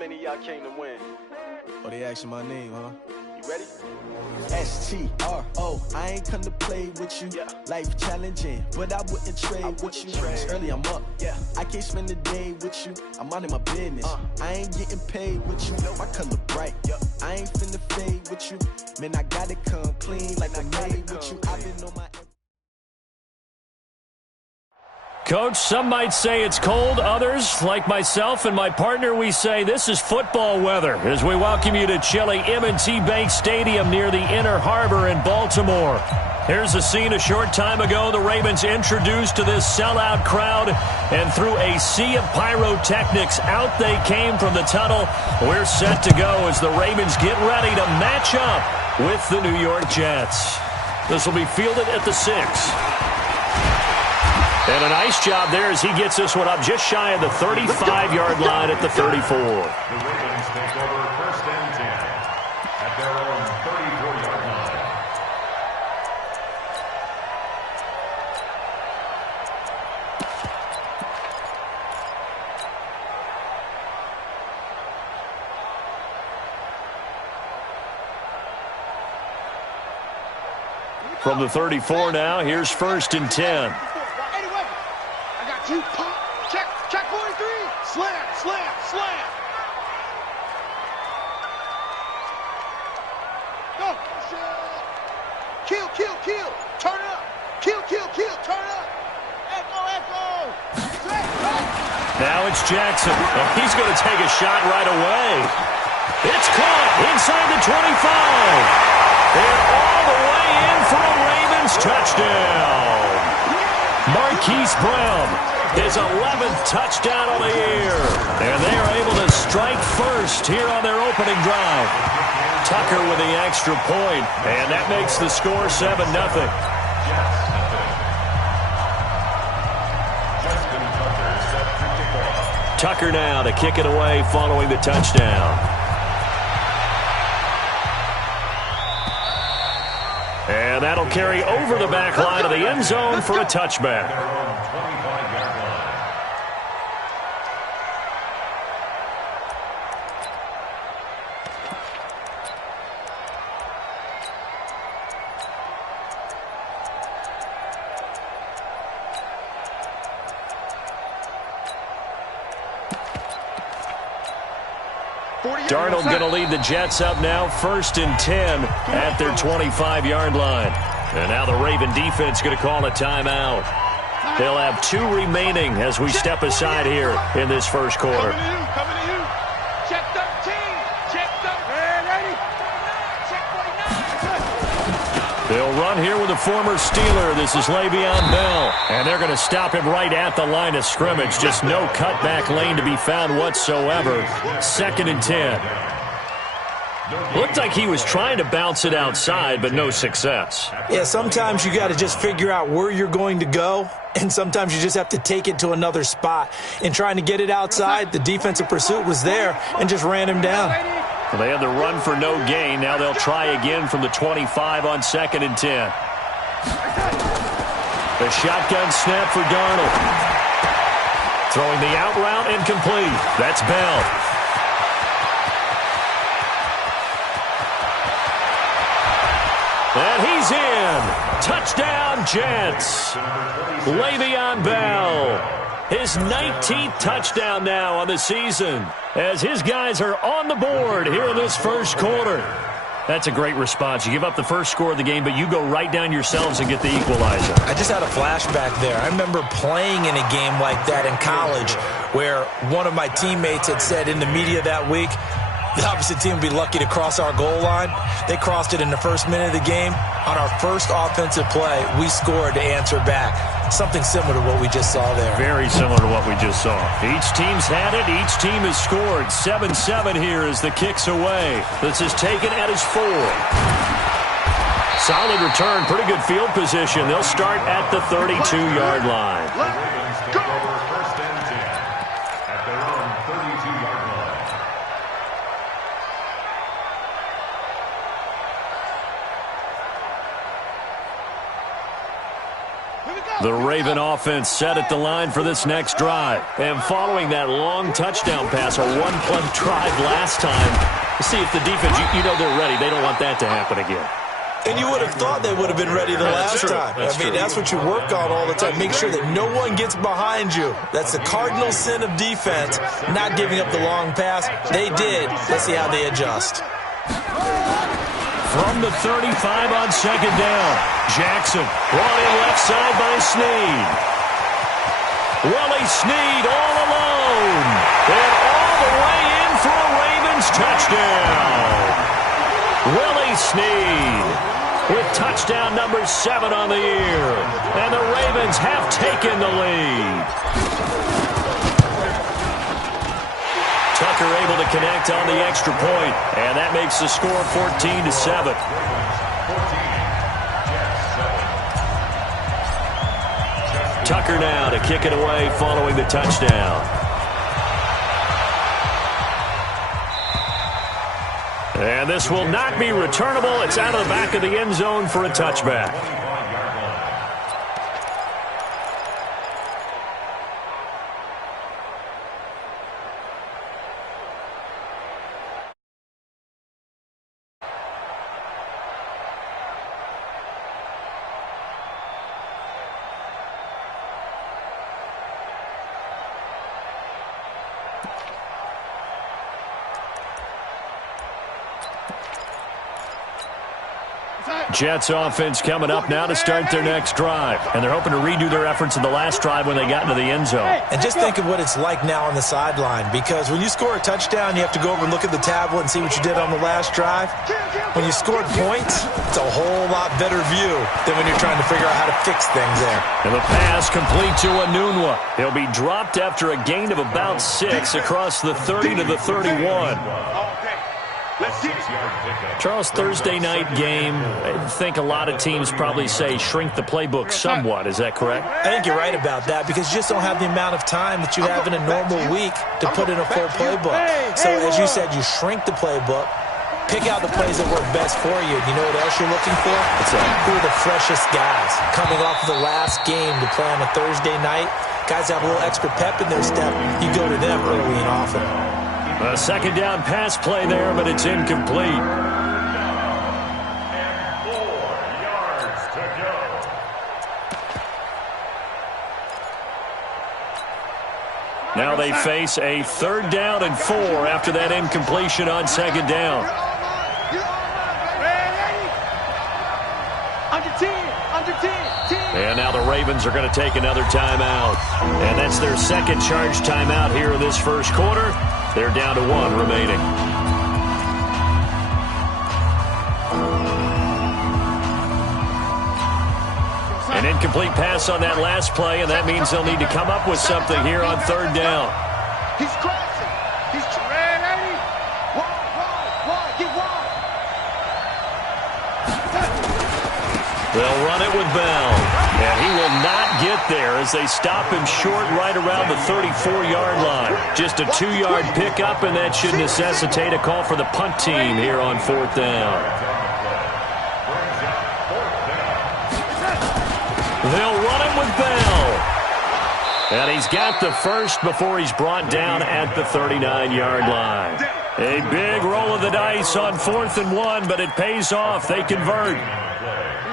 many of y'all came to win? Oh, they asking my name, huh? You ready? S-T-R-O, I ain't come to play with you. Yeah. Life challenging, but I wouldn't trade with you. It's early, I'm up. Yeah. I can't spend the day with you. I'm out in my business. I ain't getting paid with you. My color bright. I ain't finna fade with you. Man, I gotta come clean like I made with you. I've been on my... Coach, some might say it's cold. Others, like myself and my partner, we say this is football weather as we welcome you to chilly M&T Bank Stadium near the Inner Harbor in Baltimore. Here's a scene a short time ago. The Ravens introduced to this sellout crowd, and through a sea of pyrotechnics, out they came from the tunnel. We're set to go as the Ravens get ready to match up with the New York Jets. This will be fielded at the 6. And a nice job there as he gets this one up just shy of the 35-yard line at the 34. The Ravens take over 1st and 10 at their own 34-yard line. From the 34 now, here's 1st and 10. Check 43. Slam. Go. Kill. Turn it up. Kill. Turn it up. Echo. Now it's Jackson. And he's going to take a shot right away. It's caught inside the 25. They're all the way in for a Ravens touchdown. Marquise Brown, his 11th touchdown on the year. And they are able to strike first here on their opening drive. Tucker with the extra point, and that makes the score 7-0. Tucker now to kick it away following the touchdown. And that'll carry over the back line of the end zone for a touchback. Darnold going to lead the Jets up now, 1st and 10 at their 25-yard line. And now the Raven defense going to call a timeout. They'll have 2 remaining as we step aside here in this first quarter. Coming to you. Check 13. Check 13. Ready? Check 49. They'll run here with a former Steeler. This is Le'Veon Bell. And they're going to stop him right at the line of scrimmage. Just no cutback lane to be found whatsoever. 2nd and 10. Looked like he was trying to bounce it outside, but no success. Yeah, sometimes you got to just figure out where you're going to go, and sometimes you just have to take it to another spot. In trying to get it outside, the defensive pursuit was there and just ran him down. Well, they had the run for no gain. Now they'll try again from the 25 on 2nd and 10. The shotgun snap for Darnold. Throwing the out route incomplete. That's Bell. And he's in. Touchdown, Jets. Le'Veon Bell. His 19th touchdown now on the season as his guys are on the board here in this first quarter. That's a great response. You give up the first score of the game, but you go right down yourselves and get the equalizer. I just had a flashback there. I remember playing in a game like that in college where one of my teammates had said in the media that week, the opposite team would be lucky to cross our goal line. They crossed it in the first minute of the game. On our first offensive play, we scored to answer back. Something similar to what we just saw there. Very similar to what we just saw. Each team's had it. Each team has scored. 7-7 here as the kick's away. This is taken at his 4. Solid return. Pretty good field position. They'll start at the 32-yard line. Ravens take over 1st and 10 at their own 32-yard line. Here we go. The Raven offense set at the line for this next drive. And following that long touchdown pass, a one-play drive last time, see if the defense, you know they're ready. They don't want that to happen again. And you would have thought they would have been ready the last time. That's what you work on all the time. Make sure that no one gets behind you. That's the cardinal sin of defense, not giving up the long pass. They did. Let's see how they adjust. From the 35 on second down, Jackson brought in left side by Snead. Willie Snead all alone. And all the way in for a Ravens touchdown. Willie Snead with touchdown number 7 on the year. And the Ravens have taken the lead. Tucker able to connect on the extra point, and that makes the score 14-7. Tucker now to kick it away following the touchdown. And this will not be returnable. It's out of the back of the end zone for a touchback. Jets offense coming up now to start their next drive. And they're hoping to redo their efforts in the last drive when they got into the end zone. And just think of what it's like now on the sideline, because when you score a touchdown, you have to go over and look at the tablet and see what you did on the last drive. When you scored points, it's a whole lot better view than when you're trying to figure out how to fix things there. And the pass complete to Anunwa. He'll be dropped after a gain of about 6 across the 30 to the 31. Charles, Thursday night game, I think a lot of teams probably say shrink the playbook somewhat. Is that correct? I think you're right about that, because you just don't have the amount of time that you have in a normal week to put in a full playbook. So as you said, you shrink the playbook, pick out the plays that work best for you. You know what else you're looking for? Who are the freshest guys coming off of the last game to play on a Thursday night? Guys have a little extra pep in their step. You go to them early and often. A second down pass play there, but it's incomplete. And 4 yards to go. Now they face a 3rd down and 4 after that incompletion on second down. And now the Ravens are going to take another timeout. And that's their second charge timeout here in this first quarter. They're down to 1 remaining. An incomplete pass on that last play, and that means they'll need to come up with something here on 3rd down. He's crossing. He's ready. Wide. Get wide. They'll run it with Bell. And he will not get there as they stop him short right around the 34-yard line. Just a 2-yard pickup, and that should necessitate a call for the punt team here on 4th down. They'll run it with Bell. And he's got the first before he's brought down at the 39-yard line. A big roll of the dice on 4th and 1, but it pays off. They convert.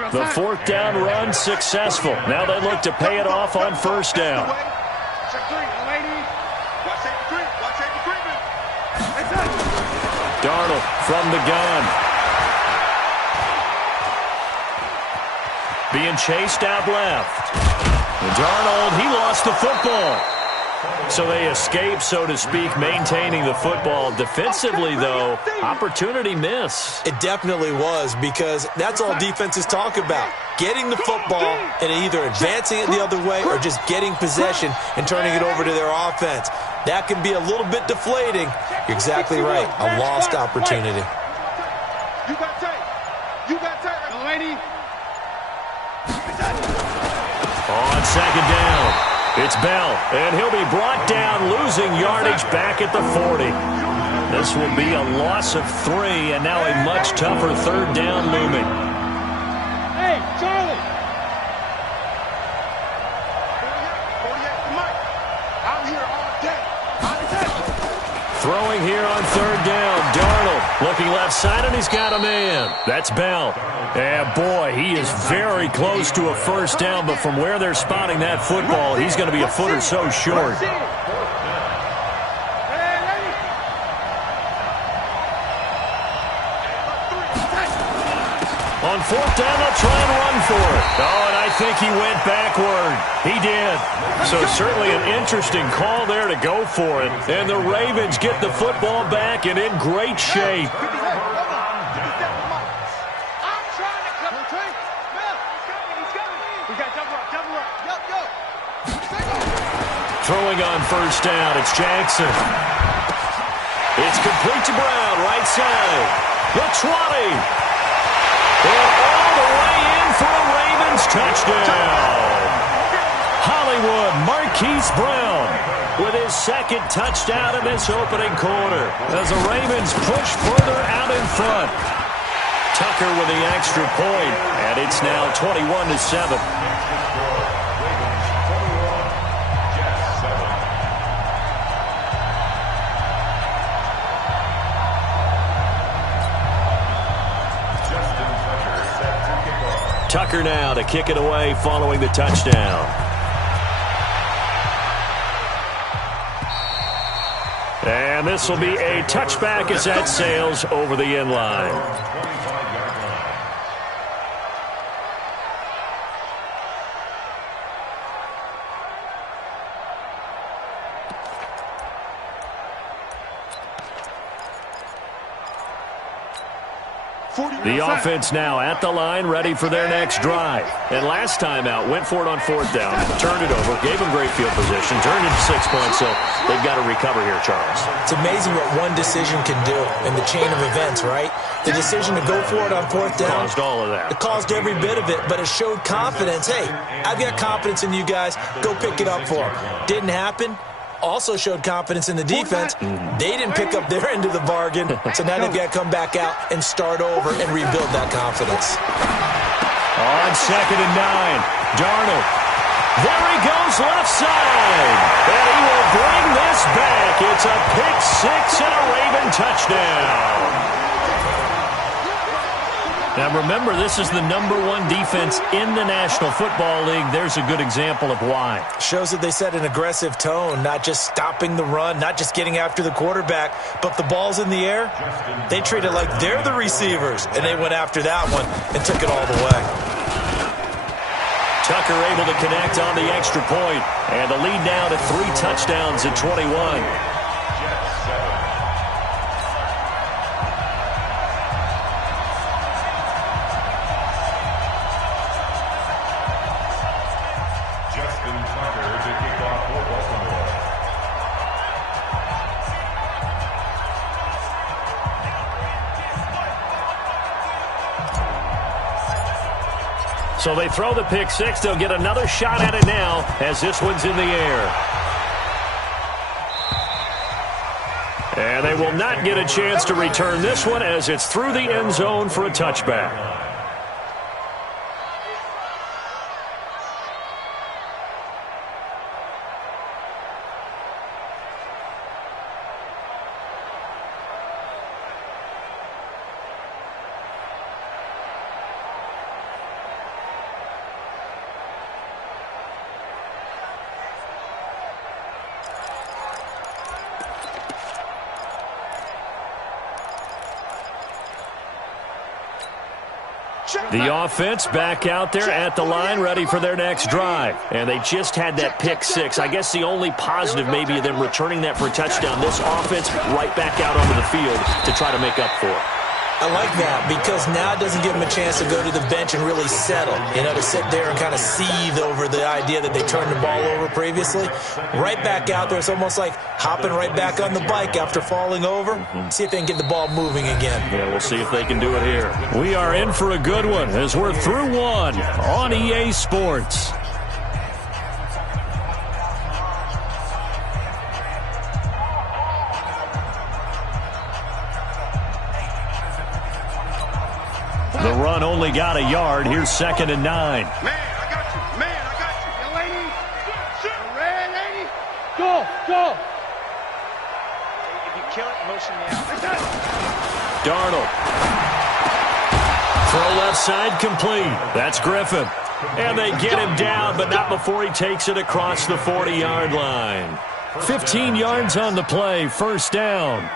The 4th down run successful. Now they look to pay it off on 1st down. Darnold from the gun. Being chased out left. And Darnold, he lost the football. So they escape, so to speak, maintaining the football. Defensively, though, opportunity miss. It definitely was, because that's all defenses talk about. Getting the football and either advancing it the other way or just getting possession and turning it over to their offense. That can be a little bit deflating. You're exactly right. A lost opportunity. You got tape. Lady. On second down. It's Bell, and he'll be brought down, losing yardage back at the 40. This will be a loss of 3, and now a much tougher 3rd down looming. Hey, Charlie. Throwing here on third down. Darnold looking left side, and he's got a man. That's Bell. And, boy, he is very close to a first down, but from where they're spotting that football, he's going to be a foot or so short. On fourth down, they'll try and run for it. Oh, and I think he went backward. He did. So certainly an interesting call there to go for it. And the Ravens get the football back and in great shape. Throwing on first down, it's Jackson. It's complete to Brown, right side. The 20. And all the way in for a Ravens touchdown. Hollywood Marquise Brown with his second touchdown in this opening quarter as the Ravens push further out in front. Tucker with the extra point, and it's now 21-7. Tucker now to kick it away following the touchdown. And this will be a touchback as that sails over the end line. The offense now at the line, ready for their next drive. And last time out, went for it on fourth down, turned it over, gave them great field position, turned into 6 points, so they've got to recover here, Charles. It's amazing what one decision can do in the chain of events, right? The decision to go for it on fourth down. Caused all of that. It caused every bit of it, but it showed confidence. Hey, I've got confidence in you guys. Go pick it up for them. Didn't happen. Also showed confidence in the defense. They didn't pick up their end of the bargain, so now they've got to come back out and start over and rebuild that confidence. On 2nd and 9, Darnold. There he goes left side, and he will bring this back. It's a pick six and a Raven touchdown. Now, remember, this is the #1 defense in the National Football League. There's a good example of why. Shows that they set an aggressive tone, not just stopping the run, not just getting after the quarterback, but the ball's in the air. They treat it like they're the receivers, and they went after that one and took it all the way. Tucker able to connect on the extra point, and the lead now to 3 touchdowns at 21. So they throw the pick six. They'll get another shot at it now as this one's in the air. And they will not get a chance to return this one as it's through the end zone for a touchback. The offense back out there at the line, ready for their next drive. And they just had that pick six. I guess the only positive maybe of them returning that for a touchdown. This offense right back out onto the field to try to make up for it. I like that because now it doesn't give them a chance to go to the bench and really settle, to sit there and kind of seethe over the idea that they turned the ball over previously. Right back out there, it's almost like hopping right back on the bike after falling over. See if they can get the ball moving again. Yeah, we'll see if they can do it here. We are in for a good one as we're through one on EA Sports. The run only got a yard. Here's 2nd and 9. Man, I got you. Man, I got you. Young lady. Red lady. Go. If you kill it, motion me out. Darnold. Throw left side complete. That's Griffin. And they get him down, but not before he takes it across the 40-yard line. 15 yards on the play, first down.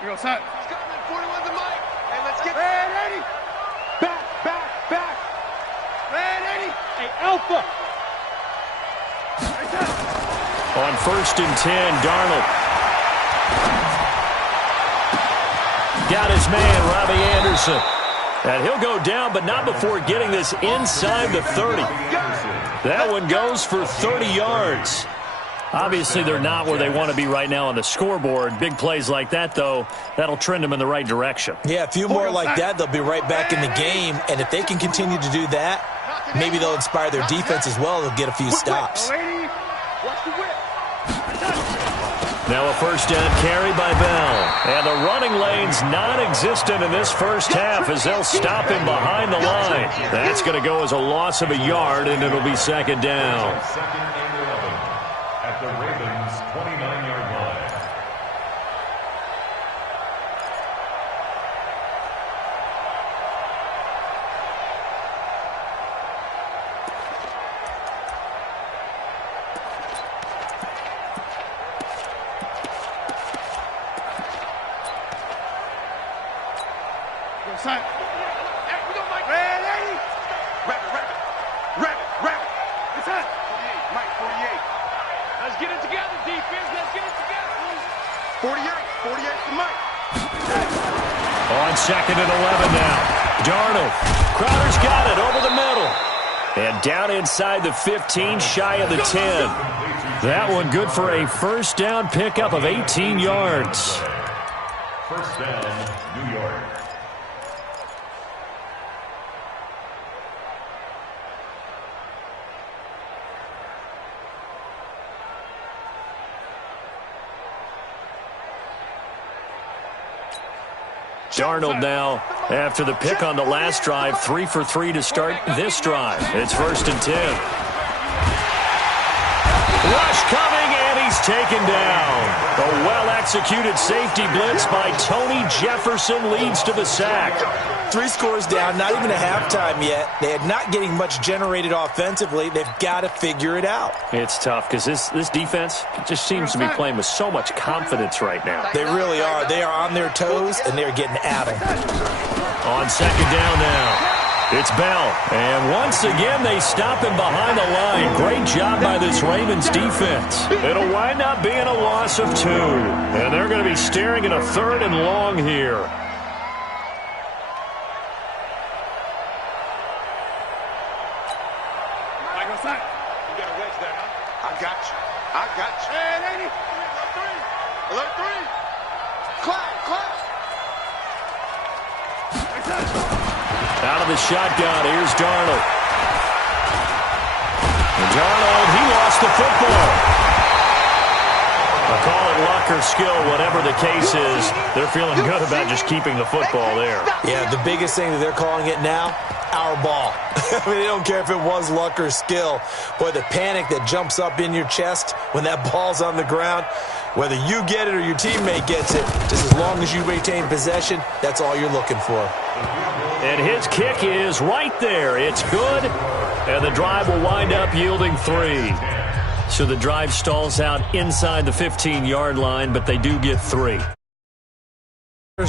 Here goes set. He's got him 41 to Mike. And let's get red 80. Back. Red 80. Hey, Alpha. On 1st and 10, Darnold. Got his man, Robbie Anderson. And he'll go down, but not before getting this inside the 30. That one goes for 30 yards. Obviously, they're not where they want to be right now on the scoreboard. Big plays like that, though, that'll trend them in the right direction. Yeah, a few more like that, they'll be right back in the game. And if they can continue to do that, maybe they'll inspire their defense as well. They'll get a few stops. Now a first down carry by Bell. And the running lane's non-existent in this first half as they'll stop him behind the line. That's going to go as a loss of a yard, and it'll be second down. Second and 11 at the Ravens' 29-yard line. Hey, we don't like red 80. Rabbit. It's hot. 48. Mike, 48. Let's get it together, defense. Let's get it together. 48 to Mike. On 2nd and 11 now. Darnold. Crowder's got it over the middle. And down inside the 15, shy of the 10. That one good for a first down pickup of 18 yards. First down, New York. Darnold now, after the pick on the last drive, 3 for 3 to start this drive. It's 1st and 10. Rush coming, and he's taken down. A well-executed safety blitz by Tony Jefferson leads to the sack. 3 scores down, not even a halftime yet. They are not getting much generated offensively. They've got to figure it out. It's tough because this defense just seems to be playing with so much confidence right now. They really are. They are on their toes, and they're getting at them. On 2nd down now. It's Bell, and once again they stop him behind the line. Great job by this Ravens defense. It'll wind up being a loss of 2, and they're going to be staring at a 3rd and long here. You got a wedge there, huh? I got you. Red 80. Alert 3. Clap. Out of the shotgun, here's Darnold. And Darnold, he lost the football. I'll call it luck or skill, whatever the case is. They're feeling good about just keeping the football there. Yeah, the biggest thing that they're calling it now, our ball. I mean, they don't care if it was luck or skill. Boy, the panic that jumps up in your chest when that ball's on the ground, whether you get it or your teammate gets it, just as long as you retain possession, that's all you're looking for. And his kick is right there. It's good, and the drive will wind up yielding 3. So the drive stalls out inside the 15-yard line, but they do get 3.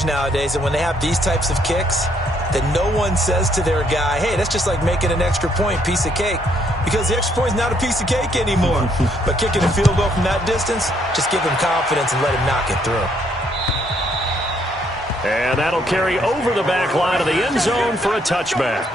Nowadays, and when they have these types of kicks, then no one says to their guy, hey, that's just like making an extra point, piece of cake, because the extra point is not a piece of cake anymore. But kicking a field goal from that distance, just give him confidence and let him knock it through. And that'll carry over the back line of the end zone for a touchback.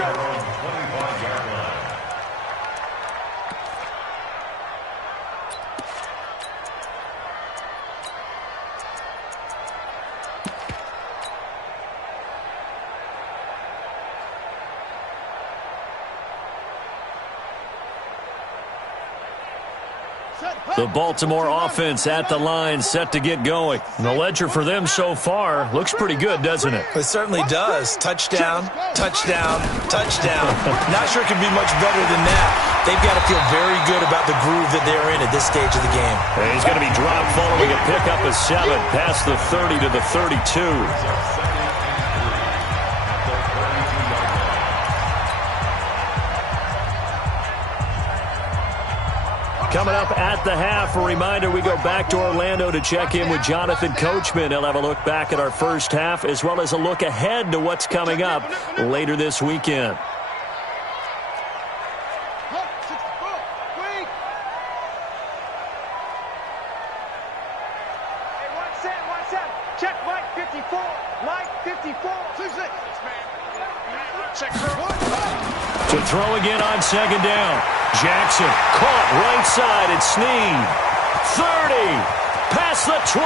Set. The Baltimore offense at the line, set to get going. And the ledger for them so far looks pretty good, doesn't it? It certainly does. Touchdown, touchdown, touchdown. Not sure it can be much better than that. They've got to feel very good about the groove that they're in at this stage of the game. And he's going to be dropped following a pickup of 7 past the 30 to the 32. Coming up at the half, a reminder, we go back to Orlando to check in with Jonathan Coachman. He'll have a look back at our first half as well as a look ahead to what's coming up later this weekend. Check Mike 54. Mike 54. Check To throw again on second down. Jackson caught right side. It's Snead. 30. Past the 20.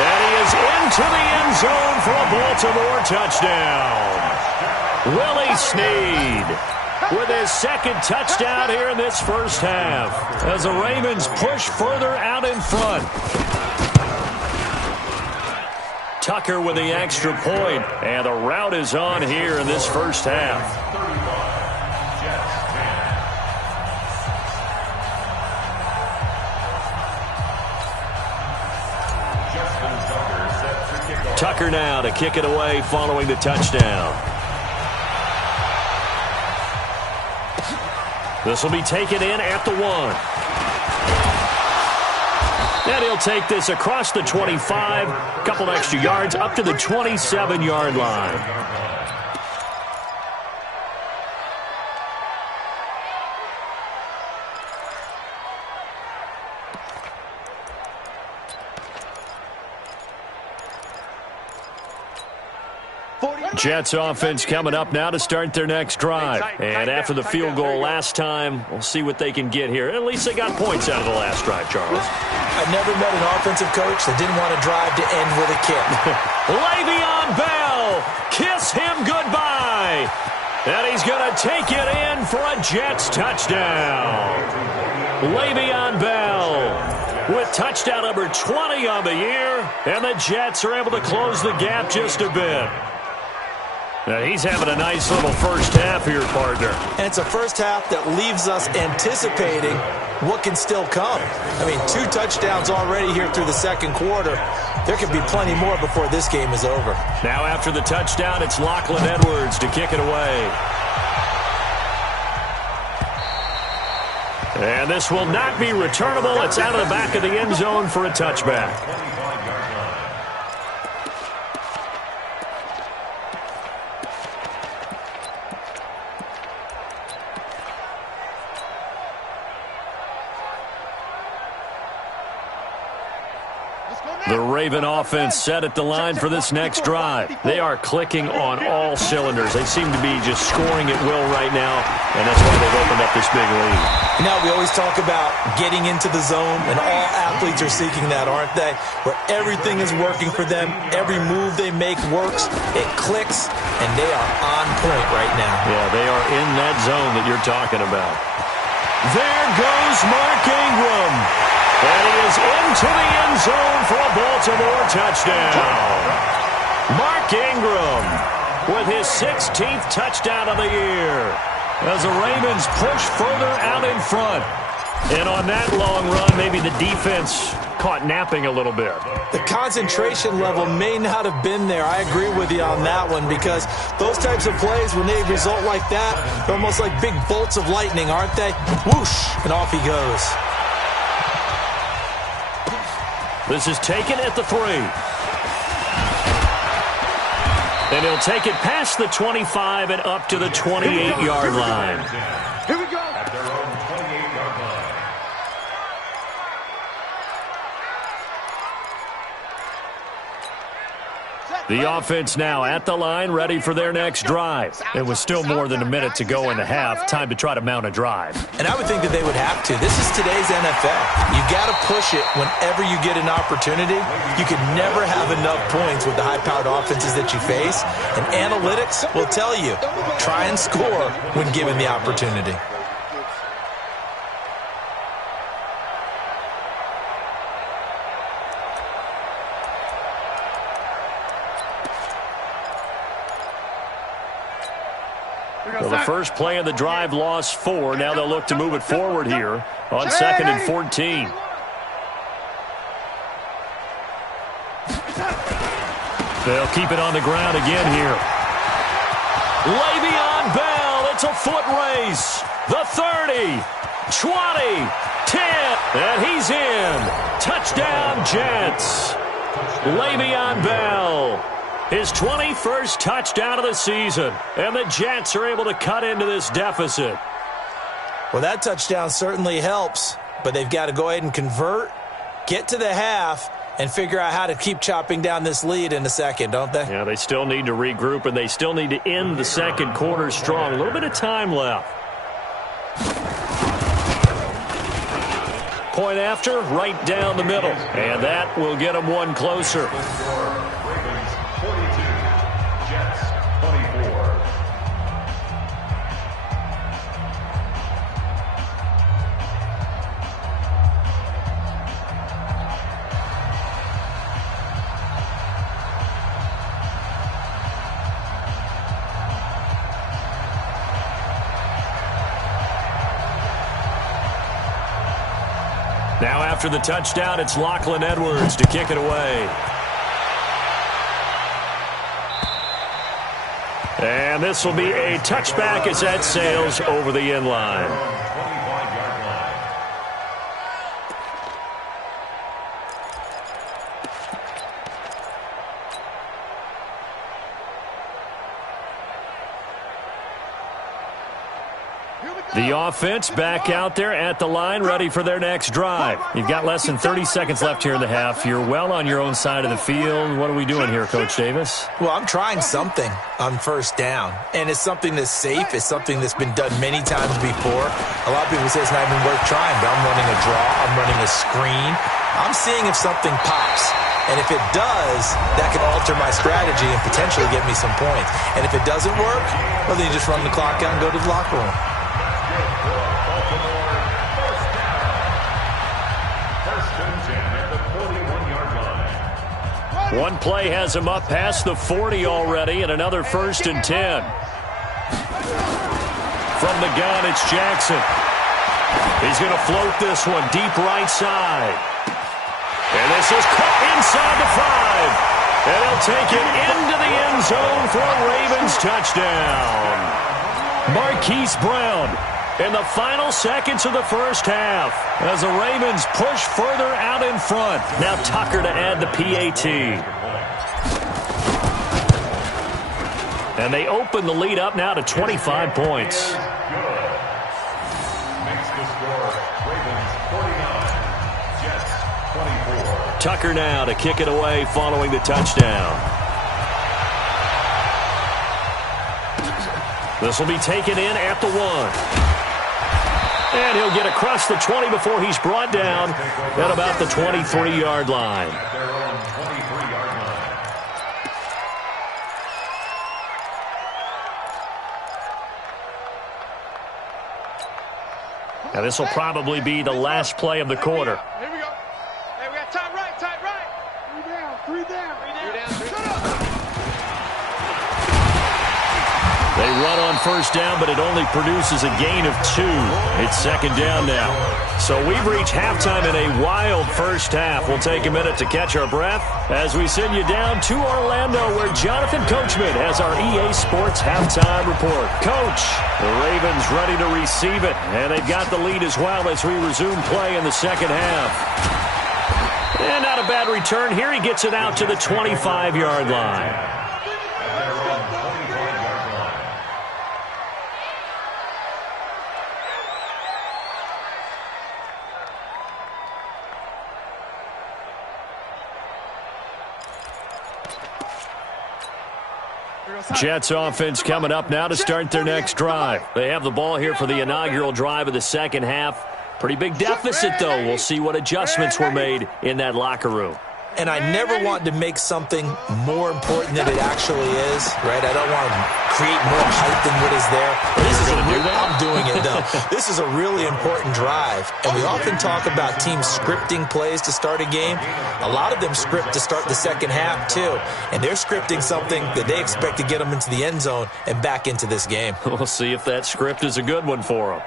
And he is into the end zone for a Baltimore touchdown. Willie Snead with his second touchdown here in this first half as the Ravens push further out in front. Tucker with the extra point, and the route is on here in this first half. Tucker now to kick it away following the touchdown. This will be taken in at the 1. And he'll take this across the 25, a couple extra yards up to the 27-yard line. Jets offense coming up now to start their next drive. And after the field goal last time, we'll see what they can get here. At least they got points out of the last drive, Charles. I've never met an offensive coach that didn't want to drive to end with a kick. Le'Veon Bell, kiss him goodbye. And he's going to take it in for a Jets touchdown. Le'Veon Bell with touchdown number 20 on the year. And the Jets are able to close the gap just a bit. Now he's having a nice little first half here, partner. And it's a first half that leaves us anticipating what can still come. I mean, 2 touchdowns already here through the second quarter. There could be plenty more before this game is over. Now after the touchdown, it's Lachlan Edwards to kick it away. And this will not be returnable. It's out of the back of the end zone for a touchback. The Raven offense set at the line for this next drive. They are clicking on all cylinders. They seem to be just scoring at will right now, and that's why they've opened up this big lead. Now, we always talk about getting into the zone, and all athletes are seeking that, aren't they? Where everything is working for them, every move they make works, it clicks, and they are on point right now. Yeah, they are in that zone that you're talking about. There goes Mark Ingram. And he is into the end zone for a Baltimore touchdown. Mark Ingram with his 16th touchdown of the year as the Ravens push further out in front. And on that long run, maybe the defense caught napping a little bit. The concentration level may not have been there. I agree with you on that one because those types of plays, when they result like that, they're almost like big bolts of lightning, aren't they? Whoosh, and off he goes. This is taken at the 3. And he'll take it past the 25 and up to the 28-yard line. Here we go. At their own 28-yard line. The offense now at the line, ready for their next drive. It was still more than a minute to go in the half. Time to try to mount a drive. And I would think that they would have to. This is today's NFL. You got to push it whenever you get an opportunity. You can never have enough points with the high-powered offenses that you face. And analytics will tell you, try and score when given the opportunity. Well, the first play of the drive lost 4. Now they'll look to move it forward here on 2nd and 14. They'll keep it on the ground again here. Le'Veon Bell, it's a foot race. The 30, 20, 10, and he's in. Touchdown, Jets. Le'Veon Bell, his 21st touchdown of the season, and the Jets are able to cut into this deficit. Well, that touchdown certainly helps, but they've got to go ahead and convert, get to the half, and figure out how to keep chopping down this lead in the second, don't they? Yeah, they still need to regroup, and they still need to end the second quarter strong. A little bit of time left. Point after, right down the middle. And that will get them one closer. Ravens 42, Jets 24. Now after the touchdown, it's Lachlan Edwards to kick it away. And this will be a touchback as that sails over the end line. 25-yard line. The offense back out there at the line, ready for their next drive. You've got less than 30 seconds left here in the half. You're well on your own side of the field. What are we doing here, Coach Davis? Well, I'm trying something on first down, and it's something that's safe. It's something that's been done many times before. A lot of people say it's not even worth trying, but I'm running a draw. I'm running a screen. I'm seeing if something pops. And if it does, that can alter my strategy and potentially get me some points. And if it doesn't work, well, then you just run the clock out and go to the locker room. One play has him up past the 40 already, and another 1st and 10. From the gun, it's Jackson. He's going to float this one deep right side. And this is caught inside the 5. And he'll take it into the end zone for a Ravens touchdown. Marquise Brown in the final seconds of the first half as the Ravens push further out in front. Now Tucker to add the PAT. And they open the lead up now to 25 points. Makes the score Ravens 49, Jets 24. Tucker now to kick it away following the touchdown. This will be taken in at the 1. And he'll get across the 20 before he's brought down at about the 23-yard line. At their own 23-yard line. Now this will probably be the last play of the quarter. Here we go. Hey, we got tight right, tight right. 3 down, 3 down. Shut up. They run on first down, but it only produces a gain of 2. It's 2nd down now. So we've reached halftime in a wild first half. We'll take a minute to catch our breath as we send you down to Orlando, where Jonathan Coachman has our EA Sports halftime report. Coach, the Ravens ready to receive it, and they've got the lead as well as we resume play in the second half. And not a bad return here. He gets it out to the 25-yard line. Jets offense coming up now to start their next drive. They have the ball here for the inaugural drive of the second half. Pretty big deficit, though. We'll see what adjustments were made in that locker room. and I never want to make something more important than it actually is, right? I don't want to create more hype than what is there. This is I'm doing it, though. This is a really important drive, and we often talk about teams scripting plays to start a game. A lot of them script to start the second half, too, and they're scripting something that they expect to get them into the end zone and back into this game. We'll see if that script is a good one for them.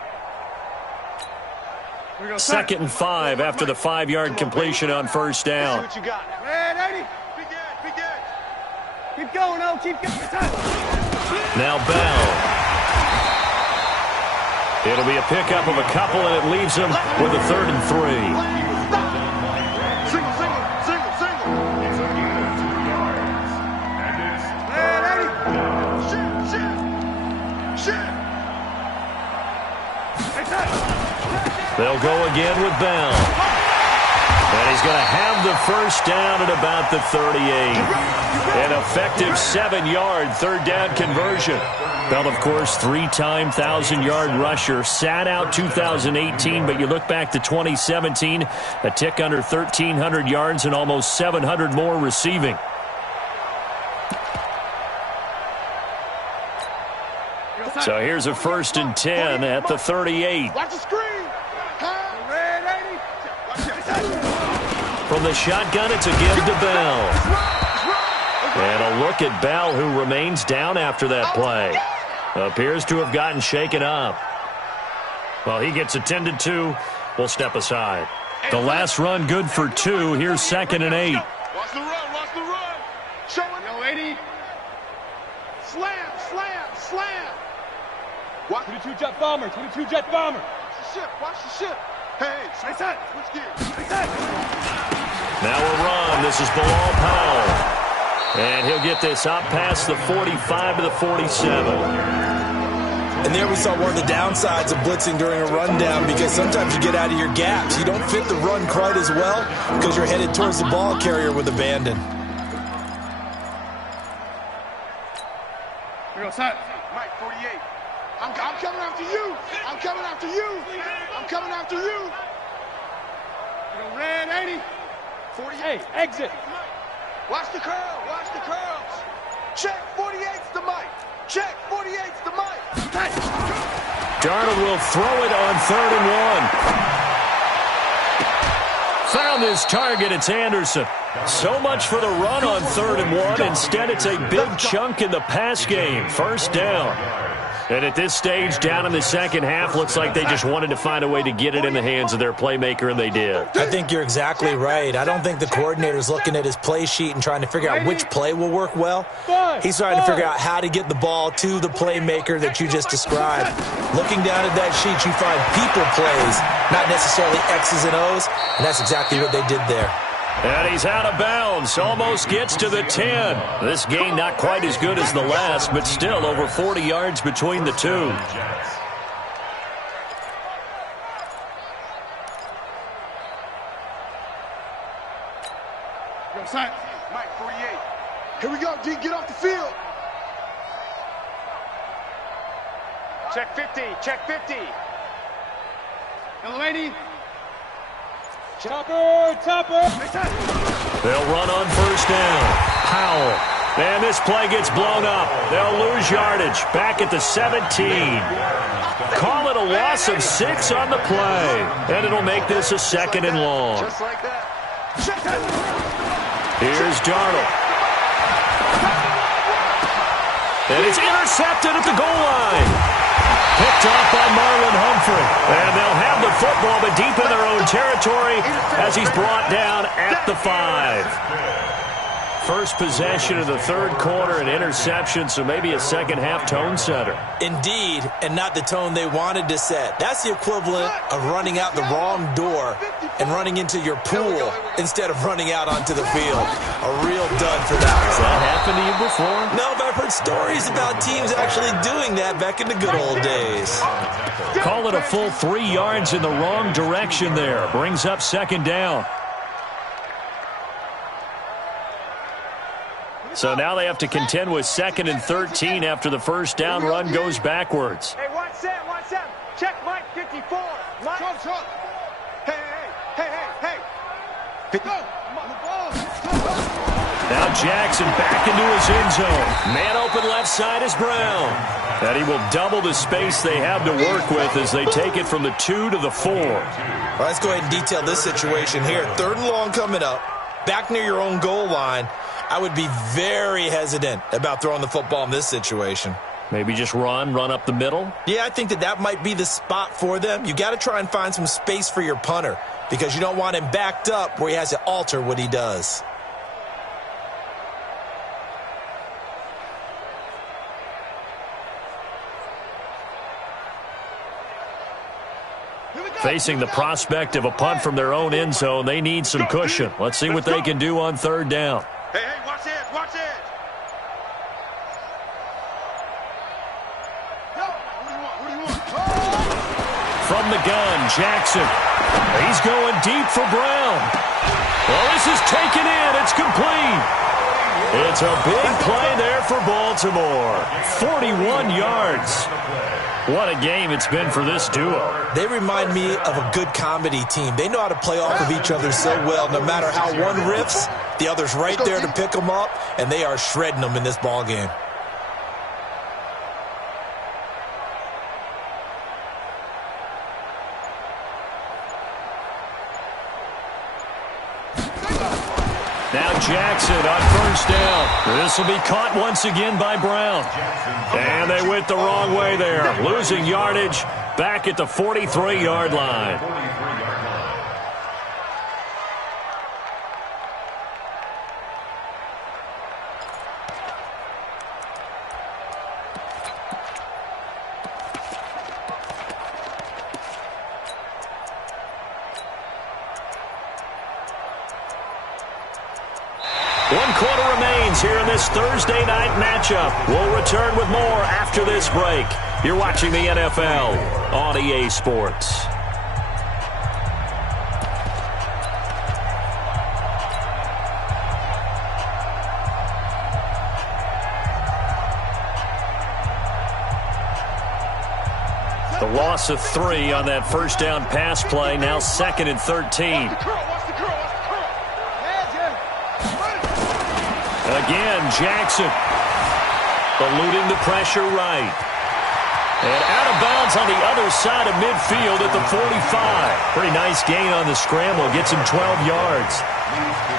2nd and 5 after the 5-yard completion on first down. What you got? Man, Eddie. Be good. Keep going, O. Keep going. Now Bell. It'll be a pickup of a couple, and it leaves him with a 3rd and 3. Single. It's a gain of 2 yards. And it's Man, Eddie. Shit. Hey, Ted. They'll go again with Bell. And he's going to have the first down at about the 38. An effective 7-yard 3rd down conversion. Bell, of course, 3-time 1,000-yard rusher. Sat out 2018, but you look back to 2017, a tick under 1,300 yards and almost 700 more receiving. So here's a 1st and 10 at the 38. Watch the screen. Man, Eddie. From the shotgun, it's a give to Bell. And a look at Bell, who remains down after that play. Appears to have gotten shaken up. Well, he gets attended to. We'll step aside. The last run good for 2. Here's 2nd and 8. Watch the run. Showing. Yo, Eddie. Slam. Watch 22 jet bomber. Watch the ship. Hey, switch gears. Now a run. This is Bilal Powell. And he'll get this up past the 45 to the 47. And there we saw one of the downsides of blitzing during a rundown, because sometimes you get out of your gaps. You don't fit the run quite as well because you're headed towards the ball carrier with abandon. We go set. Mike, 48. I'm coming after you. We go red, 80. 48. Exit. Watch the curls. Check, 48's the mic. Darnold will throw it on 3rd and 1. Found his target. It's Anderson. So much for the run on 3rd and 1. Instead, it's a big chunk in the pass game. 1st down. And at this stage, down in the second half, looks like they just wanted to find a way to get it in the hands of their playmaker, and they did. I think you're exactly right. I don't think the coordinator's looking at his play sheet and trying to figure out which play will work well. He's trying to figure out how to get the ball to the playmaker that you just described. Looking down at that sheet, you find people plays, not necessarily X's and O's, and that's exactly what they did there. And he's out of bounds. Almost gets to the 10. This gain not quite as good as the last, but still over 40 yards between the two. Yo, Sack. Mike, 48. Here we go, D. Get off the field. Check 50. Young lady. Chopper. They'll run on 1st down. Powell. And this play gets blown up. They'll lose yardage. Back at the 17. Call it a loss of 6 on the play. And it'll make this a 2nd and long. Just like that. Here's Darnold. And it's intercepted at the goal line. Picked off by Marlon Humphrey. And they'll have the football, but deep in their own territory as he's brought down at the 5. First possession of the 3rd quarter, an interception, so maybe a second-half tone setter. Indeed, and not the tone they wanted to set. That's the equivalent of running out the wrong door and running into your pool instead of running out onto the field. A real dud for that. Has that happened to you before? No, but I've heard stories about teams actually doing that back in the good old days. Call it a full 3 yards in the wrong direction there. Brings up 2nd down. So now they have to contend with 2nd and 13 after the 1st down run goes backwards. Hey, watch that. Check Mike 54. Mike. Hey. 50. Now Jackson back into his end zone. Man open left side is Brown. And he will double the space they have to work with as they take it from the 2 to the 4. Well, let's go ahead and detail this situation here. 3rd and long coming up. Back near your own goal line. I would be very hesitant about throwing the football in this situation. Maybe just run up the middle? Yeah, I think that might be the spot for them. You got to try and find some space for your punter because you don't want him backed up where he has to alter what he does. Facing the prospect of a punt from their own end zone, they need some cushion. Let's see what they can do on 3rd down. Hey, watch this, watch this. Yo, what do you want? From the gun, Jackson. He's going deep for Brown. Well, this is taken in. It's complete. It's a big play there for Baltimore. 41 yards. What a game it's been for this duo. They remind me of a good comedy team. They know how to play off of each other so well. No matter how one riffs, the other's right there to pick them up, and they are shredding them in this ball game. Now Jackson on 1st down. This will be caught once again by Brown. And they went the wrong way there. Losing yardage back at the 43-yard line. One quarter remains here in this Thursday night matchup. We'll return with more after this break. You're watching the NFL on EA Sports. The loss of 3 on that 1st down pass play. Now 2nd and 13. Again, Jackson eluding the pressure right. And out of bounds on the other side of midfield at the 45. Pretty nice gain on the scramble. Gets him 12 yards.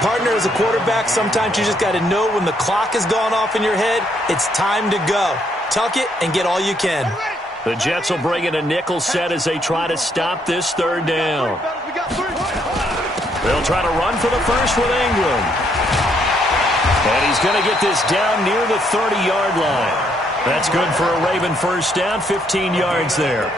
Partner, as a quarterback, sometimes you just got to know when the clock has gone off in your head, it's time to go. Tuck it and get all you can. The Jets will bring in a nickel set as they try to stop this 3rd down. They'll try to run for the first with Ingram. And he's going to get this down near the 30-yard line. That's good for a Raven 1st down, 15 yards there.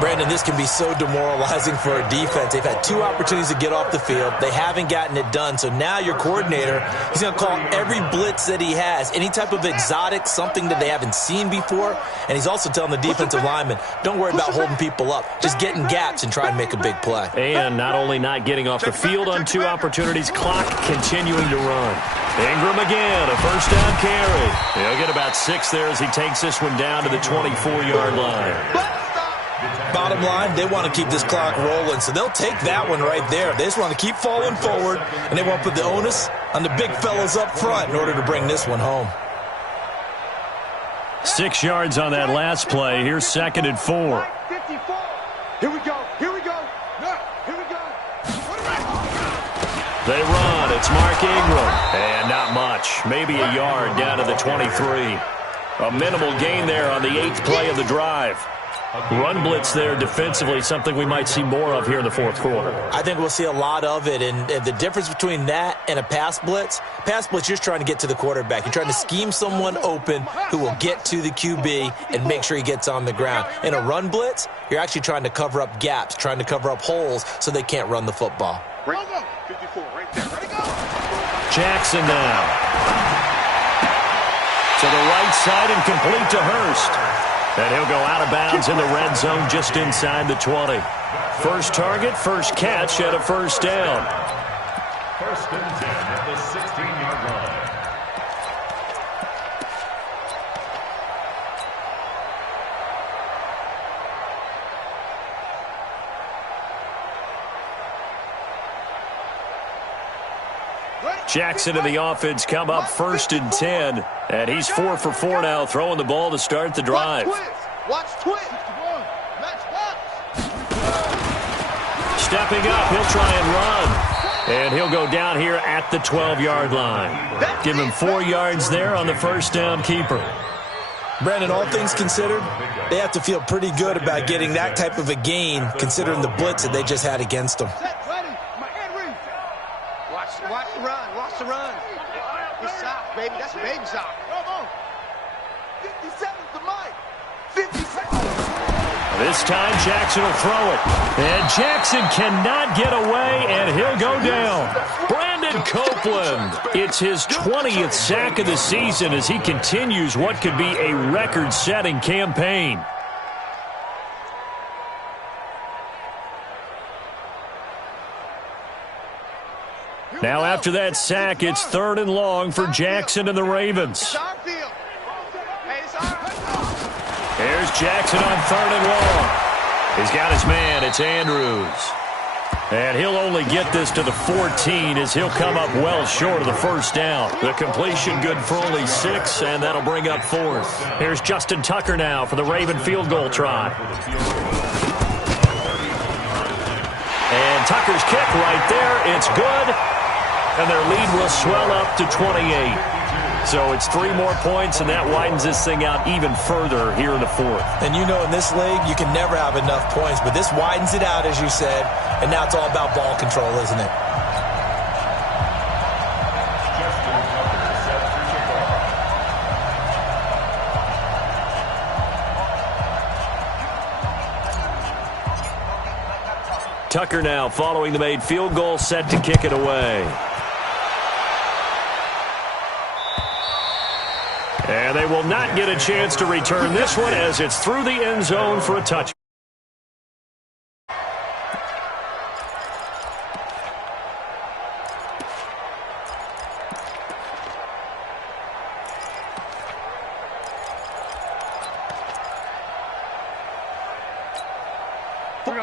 Brandon, this can be so demoralizing for a defense. They've had 2 opportunities to get off the field. They haven't gotten it done. So now your coordinator, he's going to call every blitz that he has, any type of exotic, something that they haven't seen before. And he's also telling the defensive lineman, don't worry about holding people up. Just get in gaps and try and make a big play. And not only not getting off the field on 2 opportunities, clock continuing to run. Ingram again, a 1st down carry. He'll get about 6 there as he takes this one down to the 24-yard line. Bottom line, they want to keep this clock rolling, so they'll take that one right there. They just want to keep falling forward, and they want to put the onus on the big fellas up front in order to bring this one home. 6 yards on that last play. Here's 2nd and 4. 54. Here we go. Here we go. Here we go. They run. It's Mark Ingram. And not much. Maybe a yard down to the 23. A minimal gain there on the 8th play of the drive. Run blitz there defensively, something we might see more of here in the 4th quarter. I think we'll see a lot of it, and the difference between that and a pass blitz, you're just trying to get to the quarterback. You're trying to scheme someone open who will get to the QB and make sure he gets on the ground. In a run blitz, you're actually trying to cover up gaps, trying to cover up holes so they can't run the football. 54, right there. Ready, go. Jackson now. To the right side and complete to Hurst. And he'll go out of bounds in the red zone just inside the 20. First target, first catch at a 1st down. 1st and 10 at the 16-yard line. Jackson and the offense come up 1st and 10. And he's 4 for 4 now, throwing the ball to start the drive. Watch twist. Stepping up, he'll try and run. And he'll go down here at the 12-yard line. Give him 4 yards there on the first down keeper. Brandon, all things considered, they have to feel pretty good about getting that type of a gain, considering the blitz that they just had against them. Watch the run. Watch the run. Good shot, baby. That's a baby shot. Come on. 50 seconds to Mike. 50 seconds. This time, Jackson will throw it. And Jackson cannot get away, and he'll go down. Brandon Copeland. It's his 20th sack of the season as he continues what could be a record-setting campaign. Now, after that sack, it's 3rd and long for Jackson and the Ravens. Here's Jackson on 3rd and long. He's got his man. It's Andrews. And he'll only get this to the 14 as he'll come up well short of the first down. The completion good for only 6, and that'll bring up 4th. Here's Justin Tucker now for the Raven field goal try. And Tucker's kick right there. It's good. And their lead will swell up to 28. So it's 3 more points, and that widens this thing out even further here in the 4th. And you know, in this league, you can never have enough points, but this widens it out, as you said, and now it's all about ball control, isn't it? Tucker now following the made field goal, set to kick it away. And they will not get a chance to return this one as it's through the end zone for a touchdown.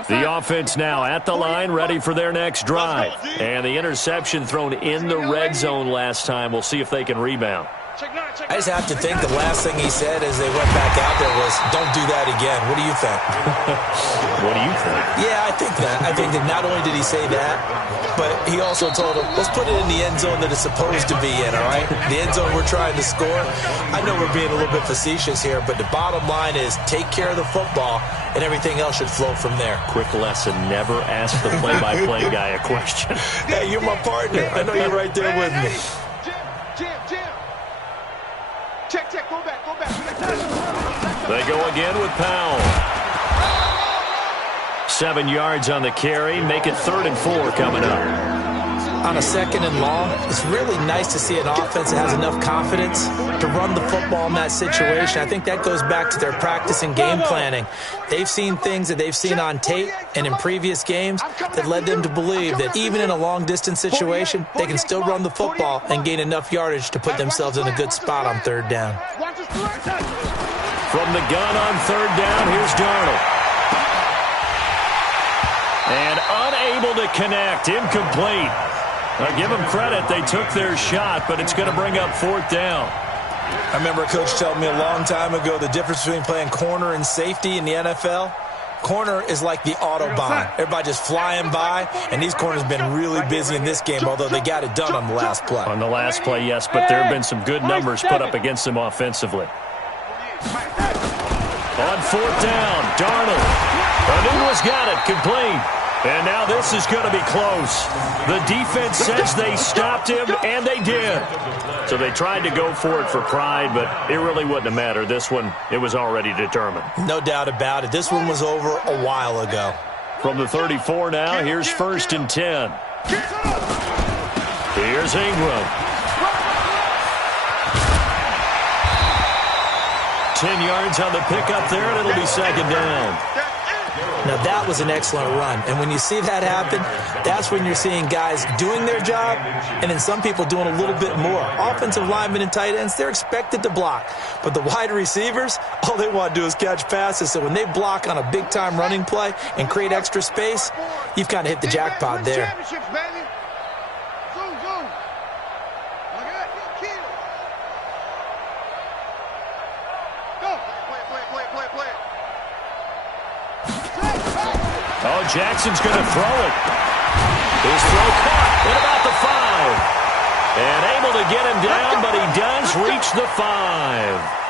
The offense now at the line, ready for their next drive. And the interception thrown in the red zone last time. We'll see if they can rebound. I just have to think the last thing he said as they went back out there was, don't do that again. What do you think? What do you think? Yeah, I think that. I think that not only did he say that, but he also told him, let's put it in the end zone that it's supposed to be in, all right? The end zone we're trying to score. I know we're being a little bit facetious here, but the bottom line is take care of the football, and everything else should flow from there. Quick lesson, never ask the play-by-play guy a question. Hey, you're my partner. I know you're right there with me. Jim. Check, go back. They go again with Powell. 7 yards on the carry, make it 3rd and 4 coming up. On a 2nd and long, it's really nice to see an offense that has enough confidence to run the football in that situation. I think that goes back to their practice and game planning. They've seen things that they've seen on tape and in previous games that led them to believe that even in a long-distance situation, they can still run the football and gain enough yardage to put themselves in a good spot on 3rd down. From the gun on 3rd down, here's Darnold. And unable to connect, incomplete. Now give them credit, they took their shot, but it's going to bring up 4th down. I remember a coach telling me a long time ago the difference between playing corner and safety in the NFL. Corner is like the Autobahn. Everybody just flying by, and these corners have been really busy in this game, although they got it done on the last play. On the last play, yes, but there have been some good numbers put up against them offensively. On 4th down, Darnold. Anunua's got it, complete. And now this is going to be close. The defense says they stopped him, and they did. So they tried to go for it for pride, but it really wouldn't have mattered. This one, it was already determined. No doubt about it. This one was over a while ago. From the 34 now, here's 1st and 10. Here's Ingram. 10 yards on the pickup there, and it'll be 2nd down. Now, that was an excellent run. And when you see that happen, that's when you're seeing guys doing their job and then some people doing a little bit more. Offensive linemen and tight ends, they're expected to block. But the wide receivers, all they want to do is catch passes. So when they block on a big-time running play and create extra space, you've kind of hit the jackpot there. Oh, Jackson's going to throw it. His throw caught at about the 5. And able to get him down, but he does reach the 5.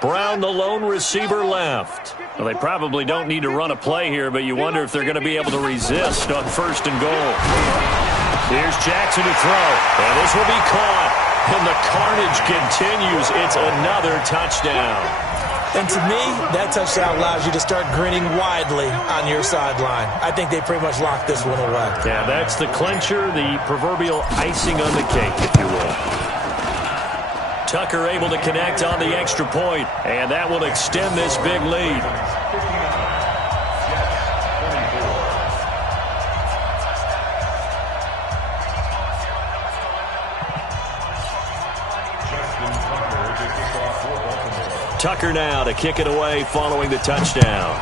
Brown, the lone receiver, left. Well, they probably don't need to run a play here, but you wonder if they're going to be able to resist on 1st and goal. Here's Jackson to throw, and this will be caught. And the carnage continues. It's another touchdown. And to me, that touchdown allows you to start grinning widely on your sideline. I think they pretty much locked this one away. Yeah, that's the clincher, the proverbial icing on the cake, if you will. Tucker able to connect on the extra point, and that will extend this big lead. Tucker now to kick it away following the touchdown.